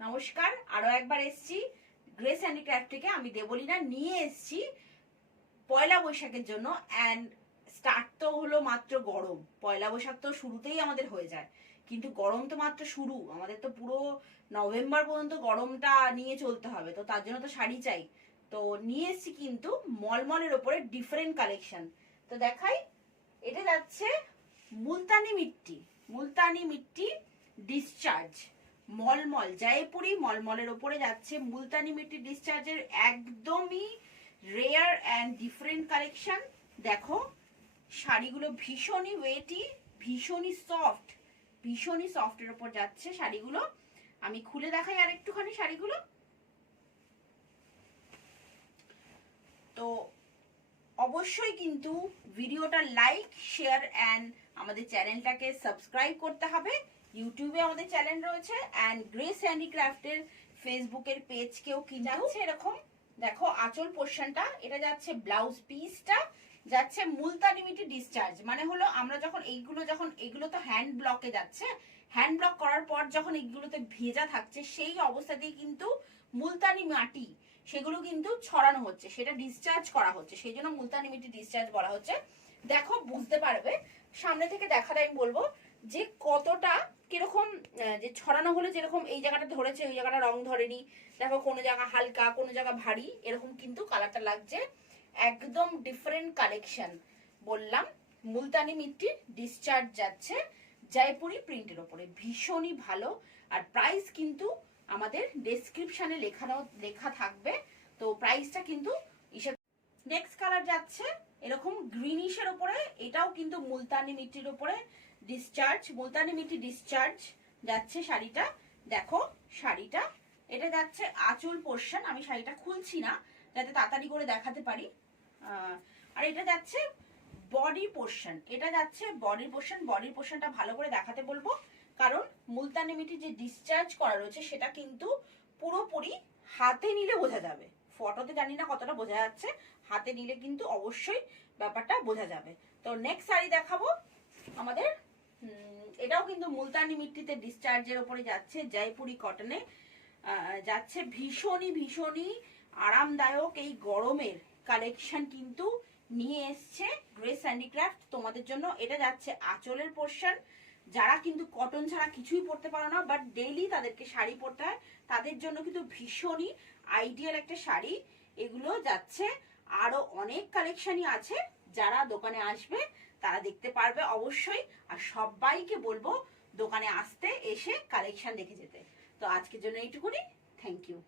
নমস্কার, আরো একবার এসছি গ্রেস হ্যান্ডিক্রাফট থেকে। আমি দেবলীনা নিয়ে এসছি পয়লা বৈশাখের জন্য। অ্যান্ড স্টার্ট তো হলো মাত্র গরম, পয়লা বৈশাখ তো শুরুতেই আমাদের হয়ে যায়, কিন্তু গরম তো মাত্র শুরু, আমাদের তো পুরো নভেম্বর পর্যন্ত গরমটা নিয়ে চলতে হবে, তো তার জন্য তো শাড়ি চাই। তো নিয়ে এসছি কিন্তু মলমলের ওপরে ডিফারেন্ট কালেকশন। তো দেখাই, এটা যাচ্ছে মুলতানি মিট্টি, মুলতানি মিট্টি ডিসচার্জ মলমল জয়পুরি মলমলের ওপরে যাচ্ছে মুলতানি মিট্টি ডিসচার্জের একদমই রেয়ার অ্যান্ড ডিফারেন্ট কালেকশন। দেখো শাড়িগুলো ভীষণই ওয়েটি, ভীষণই সফট, ভীষণই সফটের ওপর যাচ্ছে শাড়িগুলো। আমি খুলে দেখাই আর একটুখানি শাড়িগুলো। তো অবশ্যই কিন্তু ভিডিওটা লাইক শেয়ার অ্যান্ড আমাদের চ্যানেলটাকে সাবস্ক্রাইব করতে হবে। ইউটিউবে আমাদের চ্যানেল রয়েছে অ্যান্ড গ্রেস হ্যান্ডিক্রাফটের ফেসবুকের পেজকেও কিনাচ্ছে। এরকম দেখো আঁচল পোর্শনটা, এটা যাচ্ছে ব্লাউজ পিসটা যাচ্ছে মুলতানি মিটি ডিসচার্জ, মানে হলো আমরা যখন এইগুলো তো হ্যান্ড ব্লকে যাচ্ছে, হ্যান্ড ব্লক করার পর যখন এইগুলোতে ভেজা থাকছে সেই অবস্থাতেই কিন্তু মুলতানি মাটি সেগুলো কিন্তু ছড়ানো হচ্ছে, সেটা ডিসচার্জ করা হচ্ছে, সেই জন্য মুলতানি মিটি ডিসচার্জ বলা হচ্ছে। দেখো বুঝতে পারবে, সামনে থেকে দেখাতে আমি বলবো যে কতটা কিরকম, যে ছড়ানো হলে যেরকম এই জায়গাটা ধরেছে ওই জায়গাটা রং ধরেনি। দেখো কোনো জায়গা হালকা কোনো জায়গা ভারী, এরকম কিন্তু কালারটা লাগছে। একদম ডিফারেন্ট কালেকশন বললাম। মুলতানি মিট্টি ডিসচার্জ যাচ্ছে জয়পুরি প্রিন্টের ওপরে, ভীষণই ভালো। আর প্রাইস কিন্তু আমাদের ডেসক্রিপশনে লেখা থাকবে, তো প্রাইসটা কিন্তু নেক্সট কালার যাচ্ছে এরকম গ্রিনিশের ওপরে, এটাও কিন্তু মুলতানি মিট্টির ওপরে ডিসচার্জ, মুলতানি মিট্টি ডিসচার্জ যাচ্ছে শাড়িটা। দেখো শাড়িটা, এটা যাচ্ছে আঁচল পোর্শন, আমি শাড়িটা খুলছি না যাতে তাড়াতাড়ি করে দেখাতে পারি। আর এটা যাচ্ছে বডি পোর্শন, এটা যাচ্ছে বডি পোর্শন। বডি পোর্শনটা ভালো করে দেখাতে বলবো, কারণ মুলতানি মিট্টি যে ডিসচার্জ করা রয়েছে সেটা কিন্তু পুরোপুরি হাতে নিলে বোঝা যাবে, ফটোতে জানি না কতটা বোঝা যাচ্ছে, হাতে নিলে কিন্তু অবশ্যই ব্যাপারটা বোঝা যাবে। তো নেক্সট শাড়ি দেখাবো আমাদের, এটাও কিন্তু মুলতানি মিট্টিতে ডিসচার্জের ওপরে যাচ্ছে, জয়পুরি কটনে যাচ্ছে। ভীষণই ভীষণই আরামদায়ক এই গরমের কালেকশন কিন্তু নিয়ে এসছে গ্রেস হ্যান্ডিক্রাফট তোমাদের জন্য। এটা যাচ্ছে আঁচলের পোর্শন, যারা কিন্তু কটন ছাড়া কিছুই পরতে পারো না বাট ডেইলি তাদেরকে শাড়ি পরতে হয়, তাদের জন্য কিন্তু ভীষণই আইডিয়াল একটা শাড়ি এগুলো যাচ্ছে। আরো অনেক কালেকশনই আছে, যারা দোকানে আসবে তারা দেখতে পারবে অবশ্যই। আর সবাইকে বলবো দোকানে আসতে, এসে কালেকশন দেখে যেতে। তো আজকের জন্য এইটুকুনি, থ্যাংক ইউ।